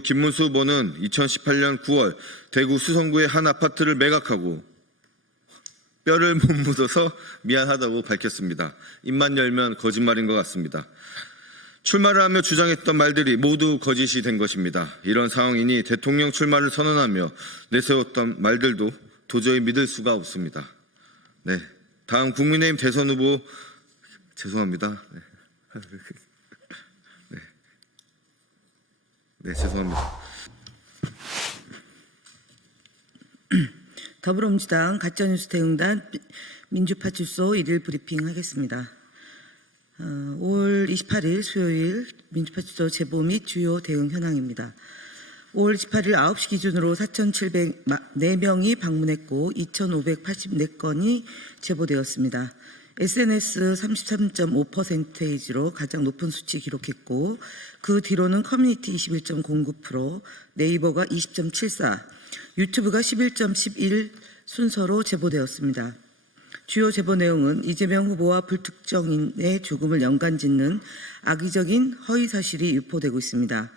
김문수 후보는 2018년 9월 대구 수성구의 한 아파트를 매각하고 뼈를 못 묻어서 미안하다고 밝혔습니다. 입만 열면 거짓말인 것 같습니다. 출마를 하며 주장했던 말들이 모두 거짓이 된 것입니다. 이런 상황이니 대통령 출마를 선언하며 내세웠던 말들도 도저히 믿을 수가 없습니다. 네, 다음 국민의힘 대선 후보 죄송합니다. 네, 죄송합니다. 더불어민주당 가짜뉴스 대응단 민주파출소 1일 브리핑하겠습니다. 5월 28일 수요일 민주파출소 제보 및 주요 대응 현황입니다. 5월 28일 9시 기준으로 4,704명이 방문했고 2,584건이 제보되었습니다. SNS 33.5%로 가장 높은 수치 기록했고 그 뒤로는 커뮤니티 21.09%, 네이버가 20.74%, 유튜브가 11.11 순서로 제보되었습니다. 주요 제보 내용은 이재명 후보와 불특정인의 죽음을 연관짓는 악의적인 허위 사실이 유포되고 있습니다.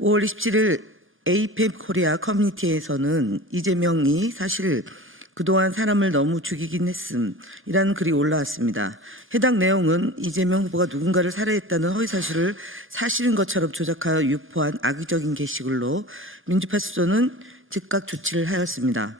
5월 27일 에이펙 코리아 커뮤니티에서는 이재명이 사실 그동안 사람을 너무 죽이긴 했음이라는 글이 올라왔습니다. 해당 내용은 이재명 후보가 누군가를 살해했다는 허위 사실을 사실인 것처럼 조작하여 유포한 악의적인 게시글로 민주파출소는 즉각 조치를 하였습니다.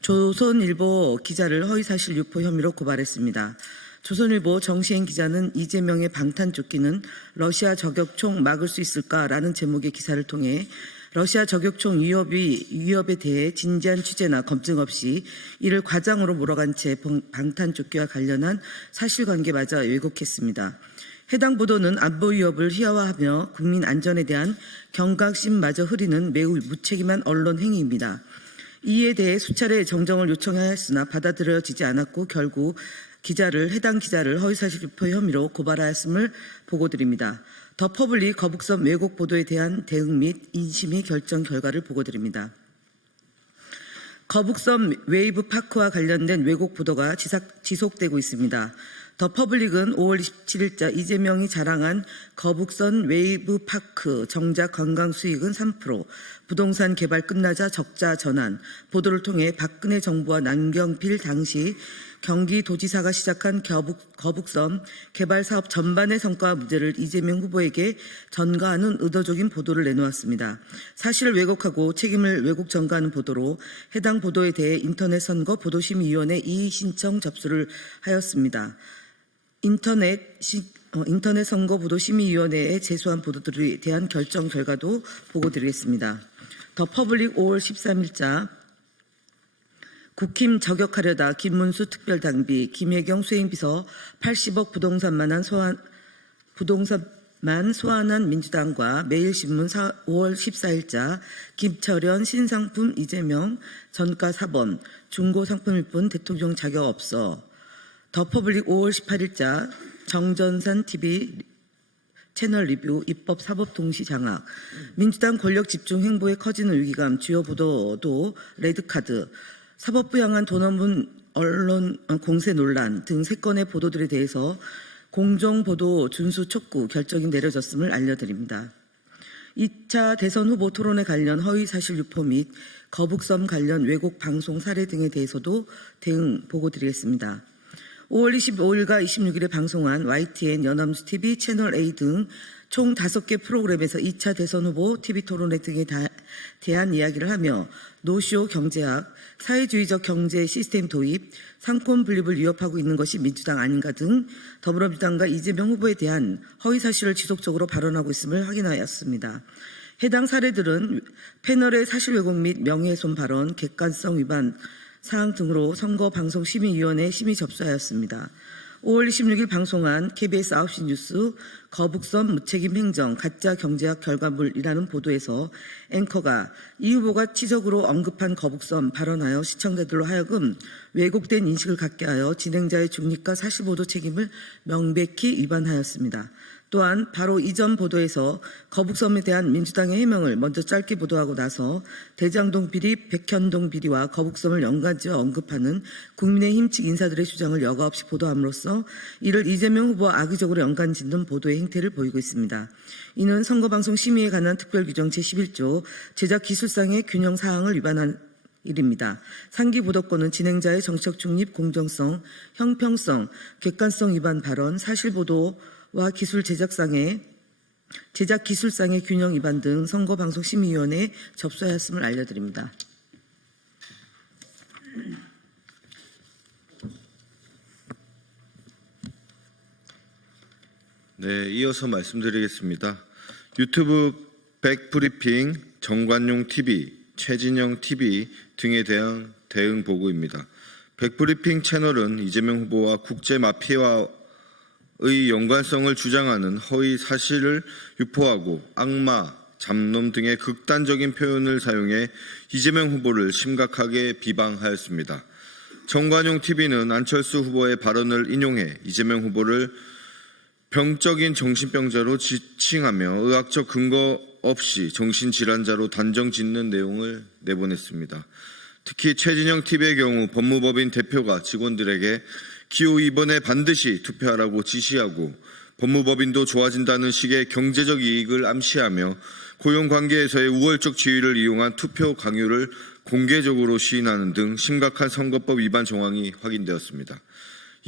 조선일보 기자를 허위사실 유포 혐의로 고발했습니다. 조선일보 정시행 기자는 이재명의 방탄조끼는 러시아 저격총 막을 수 있을까라는 제목의 기사를 통해 러시아 저격총 위협에 대해 진지한 취재나 검증 없이 이를 과장으로 몰아간 채 방탄조끼와 관련한 사실관계마저 왜곡했습니다. 해당 보도는 안보 위협을 희화화하며 국민 안전에 대한 경각심마저 흐리는 매우 무책임한 언론 행위입니다. 이에 대해 수차례 정정을 요청하였으나 받아들여지지 않았고 결국 해당 기자를 허위사실 유포 혐의로 고발하였음을 보고드립니다. 더 퍼블릭 거북선 왜곡 보도에 대한 대응 및 인심위 결정 결과를 보고드립니다. 거북선 웨이브 파크와 관련된 왜곡 보도가 지속되고 있습니다. 더 퍼블릭은 5월 27일자 이재명이 자랑한 거북선 웨이브 파크 정작 관광 수익은 3%, 부동산 개발 끝나자 적자 전환, 보도를 통해 박근혜 정부와 남경필 당시 경기도지사가 시작한 거북선 개발 사업 전반의 성과와 문제를 이재명 후보에게 전가하는 의도적인 보도를 내놓았습니다. 사실을 왜곡하고 책임을 왜곡 전가하는 보도로 해당 보도에 대해 인터넷 선거 보도심의위원회 이의 신청 접수를 하였습니다. 인터넷 선거 보도심의위원회에 제소한 보도들에 대한 결정 결과도 보고드리겠습니다. 더 퍼블릭 5월 13일자 국힘 저격하려다 김문수 특별당비, 김혜경 수행비서 80억 부동산만 소환한 민주당과 매일신문 5월 14일자 김철현 신상품 이재명 전가 4번 중고상품일 뿐 대통령 자격 없어. 더 퍼블릭 5월 18일자 정전산 TV 채널 리뷰 입법 사법 동시 장악 민주당 권력 집중 행보에 커지는 위기감 주요 보도도 레드카드 사법부 향한 돈 없는 언론 공세 논란 등 3건의 보도들에 대해서 공정보도 준수 촉구 결정이 내려졌음을 알려드립니다. 2차 대선 후보 토론회 관련 허위사실 유포 및 거북선 관련 왜곡 방송 사례 등에 대해서도 대응 보고드리겠습니다. 5월 25일과 26일에 방송한 YTN, 연합뉴스TV, 채널A 등 총 5개 프로그램에서 2차 대선 후보 TV 토론회 등에 대한 이야기를 하며 노쇼 경제학, 사회주의적 경제 시스템 도입, 상권 분립을 위협하고 있는 것이 민주당 아닌가 등 더불어민주당과 이재명 후보에 대한 허위사실을 지속적으로 발언하고 있음을 확인하였습니다. 해당 사례들은 패널의 사실 왜곡 및 명예훼손 발언, 객관성 위반 사항 등으로 선거방송심의위원회에 심의 접수하였습니다. 5월 26일 방송한 KBS 9시 뉴스 거북선 무책임 행정 가짜 경제학 결과물이라는 보도에서 앵커가 이 후보가 치적으로 언급한 거북선 발언하여 시청자들로 하여금 왜곡된 인식을 갖게 하여 진행자의 중립과 사실보도 책임을 명백히 위반하였습니다. 또한 바로 이전 보도에서 거북섬에 대한 민주당의 해명을 먼저 짧게 보도하고 나서 대장동 비리, 백현동 비리와 거북섬을 연관지어 언급하는 국민의힘 측 인사들의 주장을 여과 없이 보도함으로써 이를 이재명 후보와 악의적으로 연관짓는 보도의 행태를 보이고 있습니다. 이는 선거방송 심의에 관한 특별규정 제11조 제작 기술상의 균형 사항을 위반한 일입니다. 상기 보도권은 진행자의 정책 중립, 공정성, 형평성, 객관성 위반 발언, 사실 보도와 제작 기술상의 균형 위반 등 선거방송심의위원회에 접수하였음을 알려드립니다. 네, 이어서 말씀드리겠습니다. 유튜브 백브리핑, 정관용 TV, 최진영 TV 등에 대한 대응 보고입니다. 백브리핑 채널은 이재명 후보와 국제 마피아의 연관성을 주장하는 허위 사실을 유포하고 악마, 잡놈 등의 극단적인 표현을 사용해 이재명 후보를 심각하게 비방하였습니다. 정관용 TV는 안철수 후보의 발언을 인용해 이재명 후보를 병적인 정신병자로 지칭하며 의학적 근거 없이 정신질환자로 단정 짓는 내용을 내보냈습니다. 특히 최진영 TV의 경우 법무법인 대표가 직원들에게 기호 2번에 반드시 투표하라고 지시하고 법무법인도 좋아진다는 식의 경제적 이익을 암시하며 고용관계에서의 우월적 지위를 이용한 투표 강요를 공개적으로 시인하는 등 심각한 선거법 위반 정황이 확인되었습니다.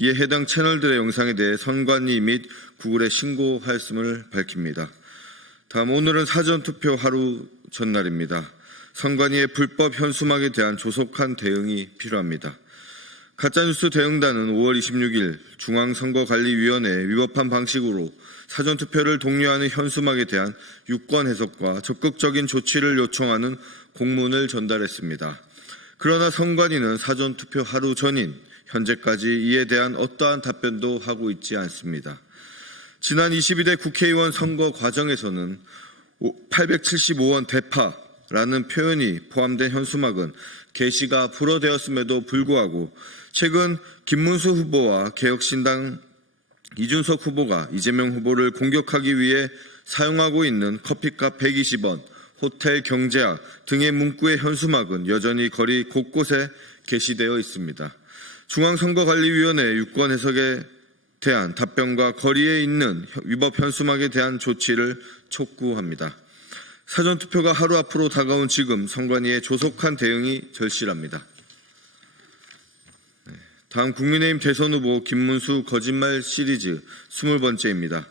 이에 해당 채널들의 영상에 대해 선관위 및 구글에 신고하였음을 밝힙니다. 다음, 오늘은 사전투표 하루 전날입니다. 선관위의 불법 현수막에 대한 조속한 대응이 필요합니다. 가짜뉴스 대응단은 5월 26일 중앙선거관리위원회에 위법한 방식으로 사전투표를 독려하는 현수막에 대한 유권 해석과 적극적인 조치를 요청하는 공문을 전달했습니다. 그러나 선관위는 사전투표 하루 전인 현재까지 이에 대한 어떠한 답변도 하고 있지 않습니다. 지난 22대 국회의원 선거 과정에서는 875원 대파라는 표현이 포함된 현수막은 게시가 불어되었음에도 불구하고 최근 김문수 후보와 개혁신당 이준석 후보가 이재명 후보를 공격하기 위해 사용하고 있는 커피값 120원, 호텔 경제학 등의 문구의 현수막은 여전히 거리 곳곳에 게시되어 있습니다. 중앙선거관리위원회 유권 해석에 대한 답변과 거리에 있는 위법 현수막에 대한 조치를 촉구합니다. 사전투표가 하루 앞으로 다가온 지금 선관위의 조속한 대응이 절실합니다. 다음, 국민의힘 대선 후보 김문수 거짓말 시리즈 20번째입니다.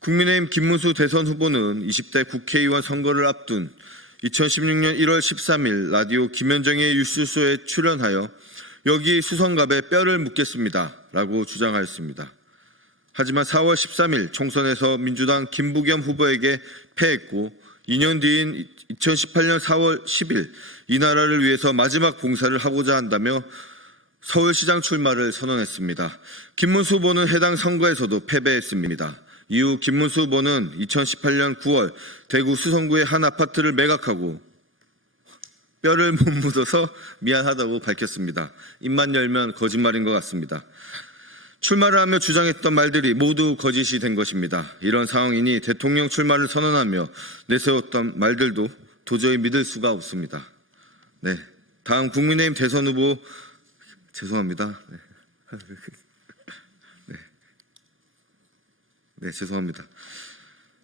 국민의힘 김문수 대선 후보는 20대 국회의원 선거를 앞둔 2016년 1월 13일 라디오 김현정의 뉴스쇼에 출연하여 여기 수성갑에 뼈를 묻겠습니다 라고 주장하였습니다. 하지만 4월 13일 총선에서 민주당 김부겸 후보에게 패했고 2년 뒤인 2018년 4월 10일 이 나라를 위해서 마지막 봉사를 하고자 한다며 서울시장 출마를 선언했습니다. 김문수 후보는 해당 선거에서도 패배했습니다. 이후 김문수 후보는 2018년 9월 대구 수성구의 한 아파트를 매각하고 뼈를 못 묻어서 미안하다고 밝혔습니다. 입만 열면 거짓말인 것 같습니다. 출마를 하며 주장했던 말들이 모두 거짓이 된 것입니다. 이런 상황이니 대통령 출마를 선언하며 내세웠던 말들도 도저히 믿을 수가 없습니다. 네, 다음 국민의힘 대선 후보 죄송합니다. 죄송합니다.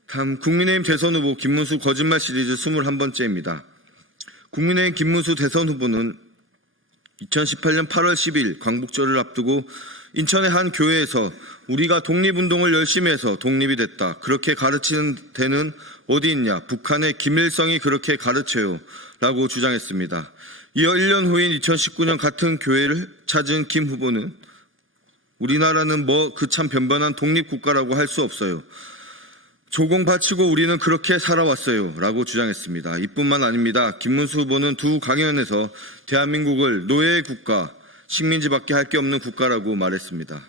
다음 국민의힘 대선 후보 김문수 거짓말 시리즈 21번째입니다. 국민의힘 김문수 대선 후보는 2018년 8월 10일 광복절을 앞두고 인천의 한 교회에서 우리가 독립운동을 열심히 해서 독립이 됐다. 그렇게 가르치는 데는 어디 있냐. 북한의 김일성이 그렇게 가르쳐요. 라고 주장했습니다. 이어 1년 후인 2019년 같은 교회를 찾은 김 후보는 우리나라는 그 참 변변한 독립국가라고 할 수 없어요. 조공 바치고 우리는 그렇게 살아왔어요. 라고 주장했습니다. 이뿐만 아닙니다. 김문수 후보는 두 강연에서 대한민국을 노예의 국가, 식민지밖에 할 게 없는 국가라고 말했습니다.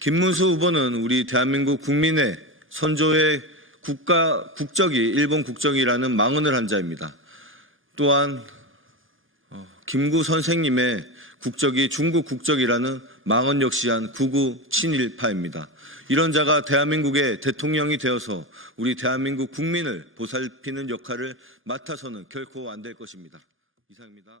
김문수 후보는 우리 대한민국 국민의 선조의 국적이 일본 국적이라는 망언을 한 자입니다. 또한 김구 선생님의 국적이 중국 국적이라는 망언역시한 극우 친일파입니다. 이런 자가 대한민국의 대통령이 되어서 우리 대한민국 국민을 보살피는 역할을 맡아서는 결코 안 될 것입니다. 이상입니다.